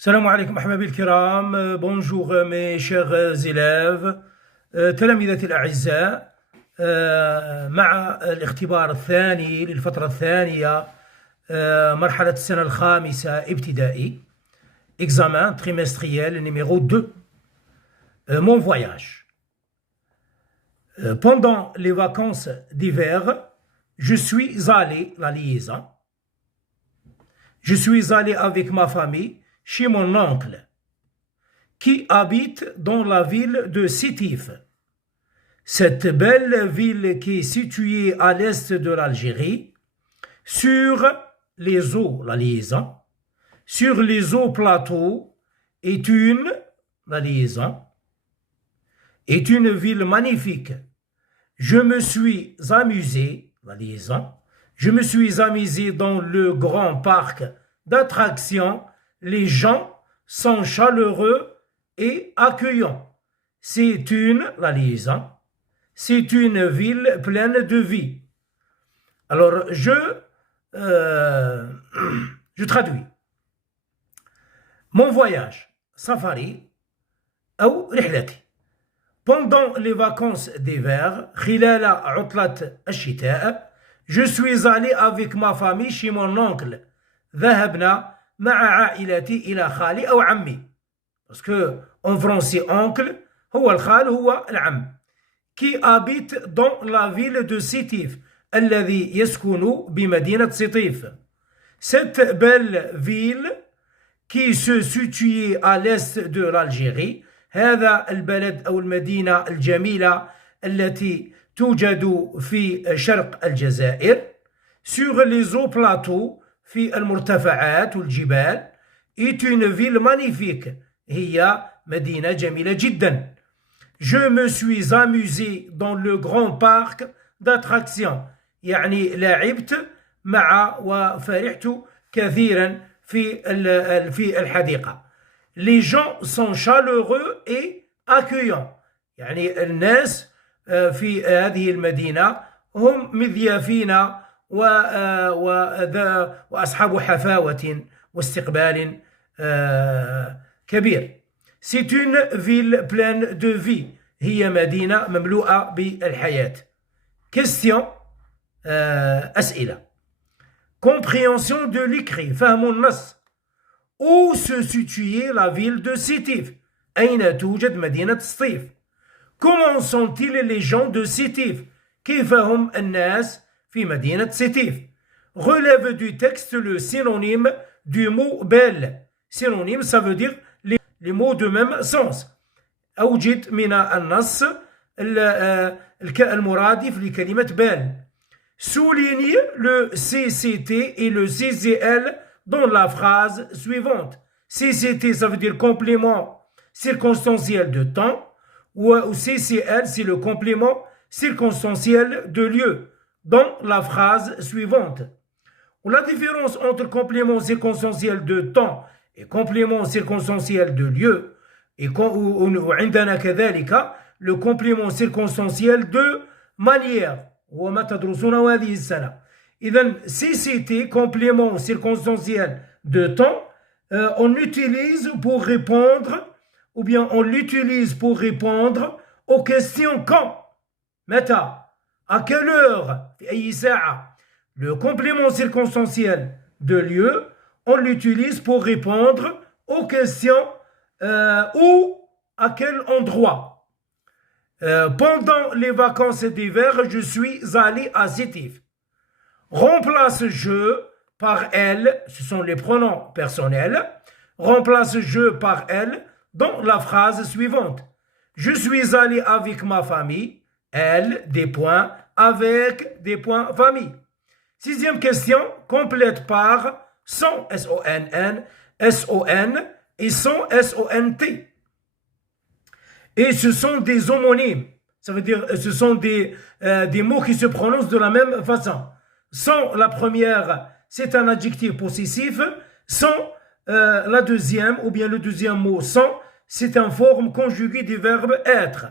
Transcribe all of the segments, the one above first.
السلام عليكم أحبابي الكرام. بونجور مي شير زيليف، تلاميذتي الأعزاء. مع الاختبار الثاني للفترة الثانية، مرحلة السنة الخامسة ابتدائي، examen trimestriel numéro 2. Mon voyage. Pendant les vacances d'hiver, je suis allé, la liaison, je suis allé avec ma famille chez mon oncle, qui habite dans la ville de Sétif. Cette belle ville qui est située à l'est de l'Algérie, sur les eaux, la liaison, sur les eaux plateaux, la liaison, est une ville magnifique. Je me suis amusé, la liaison, je me suis amusé dans le grand parc d'attractions. Les gens sont chaleureux et accueillants. C'est la liaison, c'est une ville pleine de vie. Alors, je traduis. Mon voyage, safari, ou رحلتي. Pendant les vacances d'hiver, خلال عطلة الشتاء, je suis allé avec ma famille chez mon oncle. ذهبنا مع عائلتي إلى خالي أو عمي. Parce que en français, oncle, هو الخال هو العم. Qui habite dans la ville de Sétif, الذي يسكن بمدينة سيطيف. Cette belle ville qui se situe à l'est de l'Algérie, هذا البلد أو المدينة الجميلة التي توجد في شرق الجزائر. Sur les hauts plateaux, في المرتفعات والجبال. est une ville magnifique, هي مدينة جميلة جدا. Je me suis amusé dans le grand parc d'attractions, يعني لعبت مع وفرحت كثيرا في الحديقة. Les gens sont chaleureux et accueillants, يعني الناس في هذه المدينة هم مضيافين وأصحاب حفاوة واستقبال كبير. C'est une ville pleine de vie, هي مدينة مملوءة بالحياة. Question, أسئلة. Compréhension de l'écrit, فهم النص. Où se situait la ville de Sétif? أين توجد مدينة سطيف? Comment sont-ils les gens de Sétif? كيف هم الناس في مدينة سيتيف؟ Relève du texte le synonyme du mot belle. Synonyme, ça veut dire les mots de même sens. أوجد من النص المرادف لكلمة belle. Souligne le CCT et le CCL dans la phrase suivante. CCT, ça veut dire complément circonstanciel de temps, ou CCL, c'est le complément circonstanciel de lieu dans la phrase suivante. La différence entre complément circonstanciel de temps et complément circonstanciel de lieu, et عندنا كذلك le complément circonstanciel de manière. وما تدرسونه هذه السنة. إذن CCT, complément circonstanciel de temps, on l'utilise pour répondre, ou bien on l'utilise pour répondre aux questions quand, متى, à quelle heure, في أي ساعة. Le complément circonstanciel de lieu, on l'utilise pour répondre aux questions où, à quel endroit. Pendant les vacances d'hiver, je suis allé à Sétif. Remplace je par elle, ce sont les pronoms personnels. Remplace je par elle dans la phrase suivante. Je suis allé avec ma famille. Elle, des points, avec des points, famille. Sixième question, complète par son, S-O-N-N, S-O-N et son, S-O-N-T. Et ce sont des homonymes. Ça veut dire ce sont des mots qui se prononcent de la même façon. Sans la première, c'est un adjectif possessif. Sans la deuxième, ou bien le deuxième mot sans, c'est une forme conjuguée du verbe être.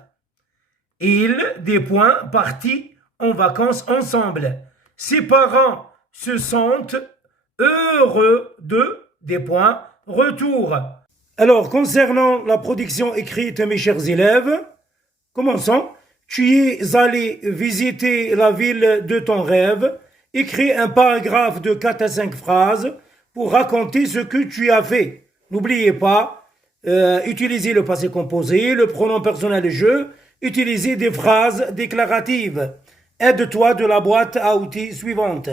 Ils, des points, partis en vacances ensemble. Ses parents se sentent heureux de, des points, retour Alors, concernant la production écrite, mes chers élèves, commençons. Tu es allé visiter la ville de ton rêve. Écris un paragraphe de 4 à 5 phrases pour raconter ce que tu as fait. N'oubliez pas, utilisez le passé composé, le pronom personnel je, utilisez des phrases déclaratives. Aide-toi de la boîte à outils suivante.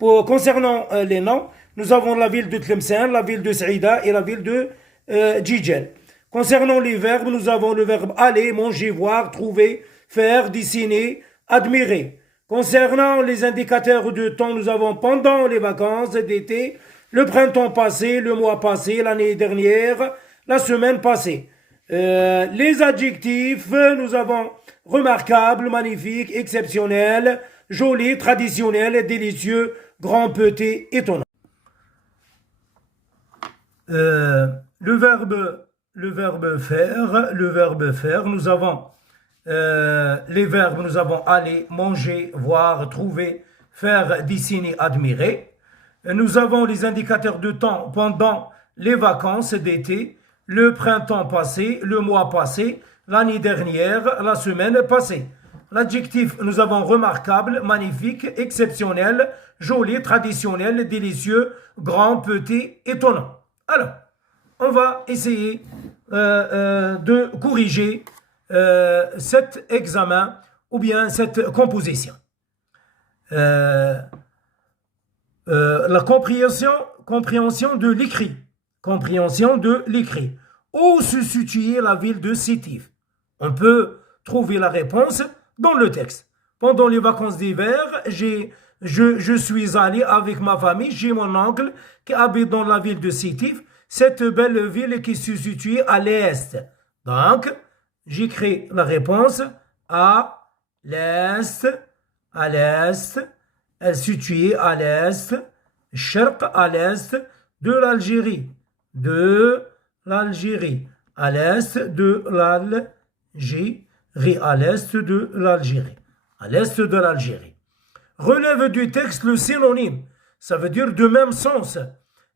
Concernant les noms, nous avons la ville de Tlemcen, la ville de Saïda et la ville de Djidjel. Concernant les verbes, nous avons le verbe aller, manger, voir, trouver, faire, dessiner, admirer. Concernant les indicateurs de temps, nous avons pendant les vacances d'été, le printemps passé, le mois passé, l'année dernière, la semaine passée. Les adjectifs, nous avons remarquable, magnifique, exceptionnel, joli, traditionnel, délicieux, grand, petit, étonnant. Le verbe faire, nous avons les verbes, nous avons aller, manger, voir, trouver, faire, dessiner, admirer. Nous avons les indicateurs de temps pendant les vacances d'été, le printemps passé, le mois passé, l'année dernière, la semaine passée. L'adjectif, nous avons remarquable, magnifique, exceptionnel, joli, traditionnel, délicieux, grand, petit, étonnant. Alors, on va essayer de corriger cet examen ou bien cette composition. La compréhension de l'écrit. Compréhension de l'écrit. Où se situe la ville de Sétif? On peut trouver la réponse dans le texte. Pendant les vacances d'hiver, je suis allé avec ma famille chez mon oncle qui habite dans la ville de Sétif, cette belle ville qui se situe à l'est. Donc, j'écris la réponse à l'est, elle se situe à l'est, Sharq à l'est de l'Algérie, à l'est de l'Algérie, à l'est de l'Algérie. Relève du texte le synonyme, ça veut dire de même sens.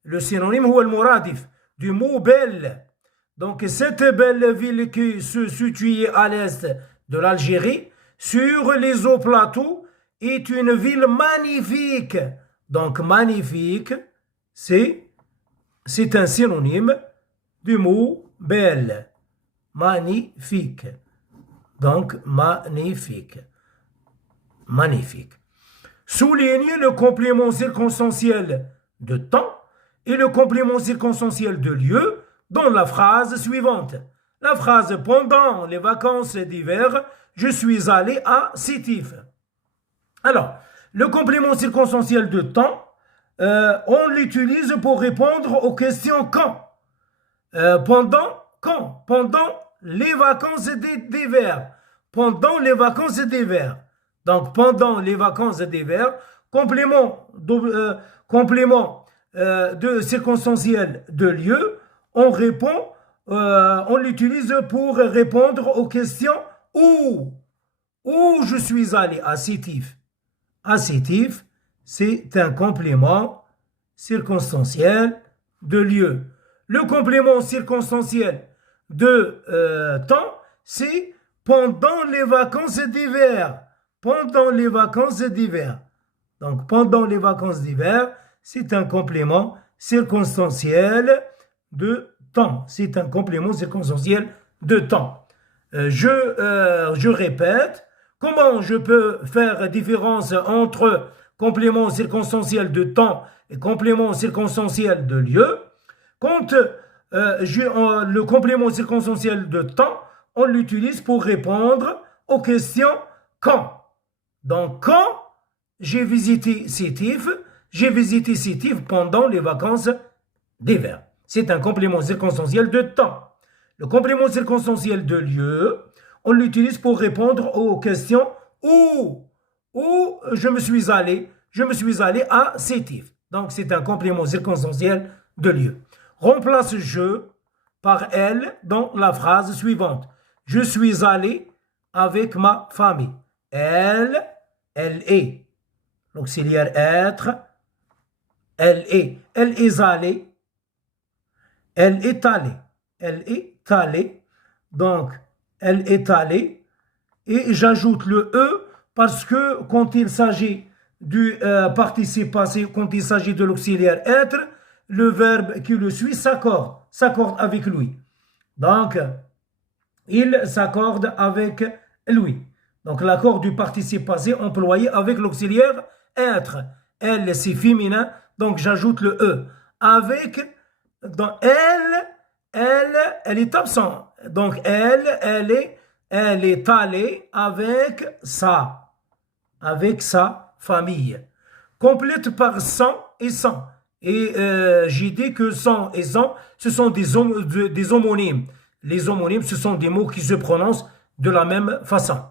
Le synonyme ou le muradif, du mot belle. Donc cette belle ville qui se situe à l'est de l'Algérie, sur les hauts plateaux, est une ville magnifique. Donc magnifique, c'est un synonyme du mot belle. Magnifique. Donc magnifique. Magnifique. Soulignez le complément circonstanciel de temps et le complément circonstanciel de lieu dans la phrase suivante. La phrase pendant les vacances d'hiver, je suis allé à Sétif. Alors, le complément circonstanciel de temps, on l'utilise pour répondre aux questions quand. Pendant les vacances d'hiver. Pendant les vacances d'hiver. Donc, pendant les vacances d'hiver, complément de circonstanciel de lieu, on répond, on l'utilise pour répondre aux questions où. Où je suis allé à Sétif. À Sétif, c'est un complément circonstanciel de lieu. Le complément circonstanciel de temps, c'est pendant les vacances d'hiver. Pendant les vacances d'hiver. Donc, pendant les vacances d'hiver, c'est un complément circonstanciel de temps. C'est un complément circonstanciel de temps. Je répète, comment je peux faire différence entre complément circonstanciel de temps et complément circonstanciel de lieu? Quand le complément circonstanciel de temps, on l'utilise pour répondre aux questions quand. Donc, quand j'ai visité Sétif pendant les vacances d'hiver. C'est un complément circonstanciel de temps. Le complément circonstanciel de lieu, on l'utilise pour répondre aux questions où je me suis allé à Sétif. Donc, c'est un complément circonstanciel de lieu. Remplace je par elle dans la phrase suivante. Je suis allé avec ma famille. Elle est. L'auxiliaire être, elle est. Elle est allée. Elle est allée. elle est allée. Donc, elle est allée. Et j'ajoute le E parce que quand il s'agit du participe passé, quand il s'agit de l'auxiliaire être, le verbe qui le suit s'accorde avec lui. Donc, il s'accorde avec lui. Donc, l'accord du participe passé employé avec l'auxiliaire être. Elle, c'est féminin, donc j'ajoute le E. Avec, dans elle est absente. Donc, elle est allée avec sa famille. Complète par sans et sans. Et j'ai dit que sans et sans, ce sont des homonymes. Les homonymes, ce sont des mots qui se prononcent de la même façon.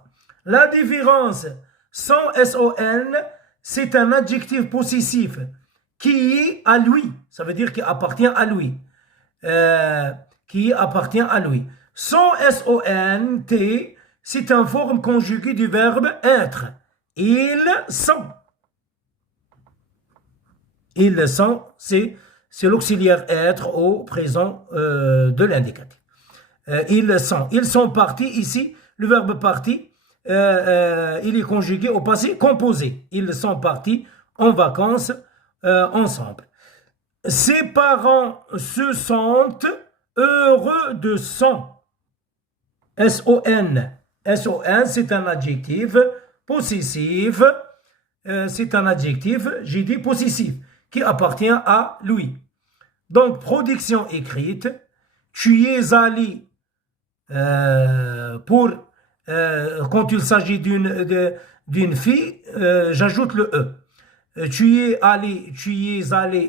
La différence, sans S-O-N, c'est un adjectif possessif qui est à lui. Ça veut dire qui appartient à lui. Qui appartient à lui. Sans S-O-N-T, c'est une forme conjuguée du verbe être. Ils sont. Ils sont, c'est l'auxiliaire être au présent de l'indicatif. Ils sont partis ici, le verbe parti, il est conjugué au passé composé. Ils sont partis en vacances ensemble. Ses parents se sentent heureux de son. S-O-N. S-O-N, c'est un adjectif possessif. C'est un adjectif, j'ai dit possessif, qui appartient à lui. Donc, production écrite. Tu es allé quand il s'agit d'une fille, j'ajoute le E. Tu es allé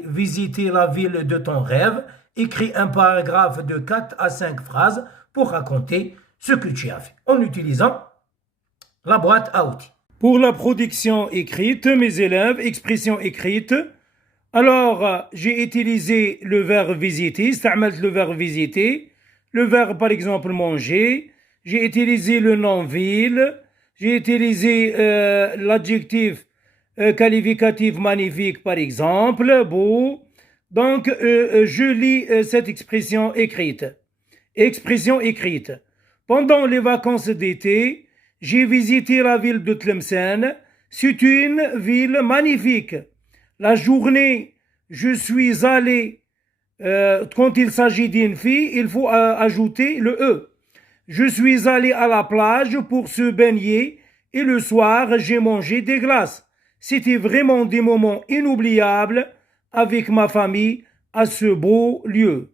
visiter la ville de ton rêve. Écris un paragraphe de 4 à 5 phrases pour raconter ce que tu as fait en utilisant la boîte à outils. Pour la production écrite, mes élèves, expression écrite. Alors, j'ai utilisé le verbe visiter, le verbe visiter, le verbe par exemple manger, j'ai utilisé le nom ville, j'ai utilisé l'adjectif qualificatif magnifique par exemple, beau. Donc, je lis cette expression écrite. Expression écrite. Pendant les vacances d'été, j'ai visité la ville de Tlemcen. C'est une ville magnifique. La journée, je suis allé, quand il s'agit d'une fille, il faut ajouter le E. Je suis allé à la plage pour se baigner et le soir, j'ai mangé des glaces. C'était vraiment des moments inoubliables avec ma famille à ce beau lieu.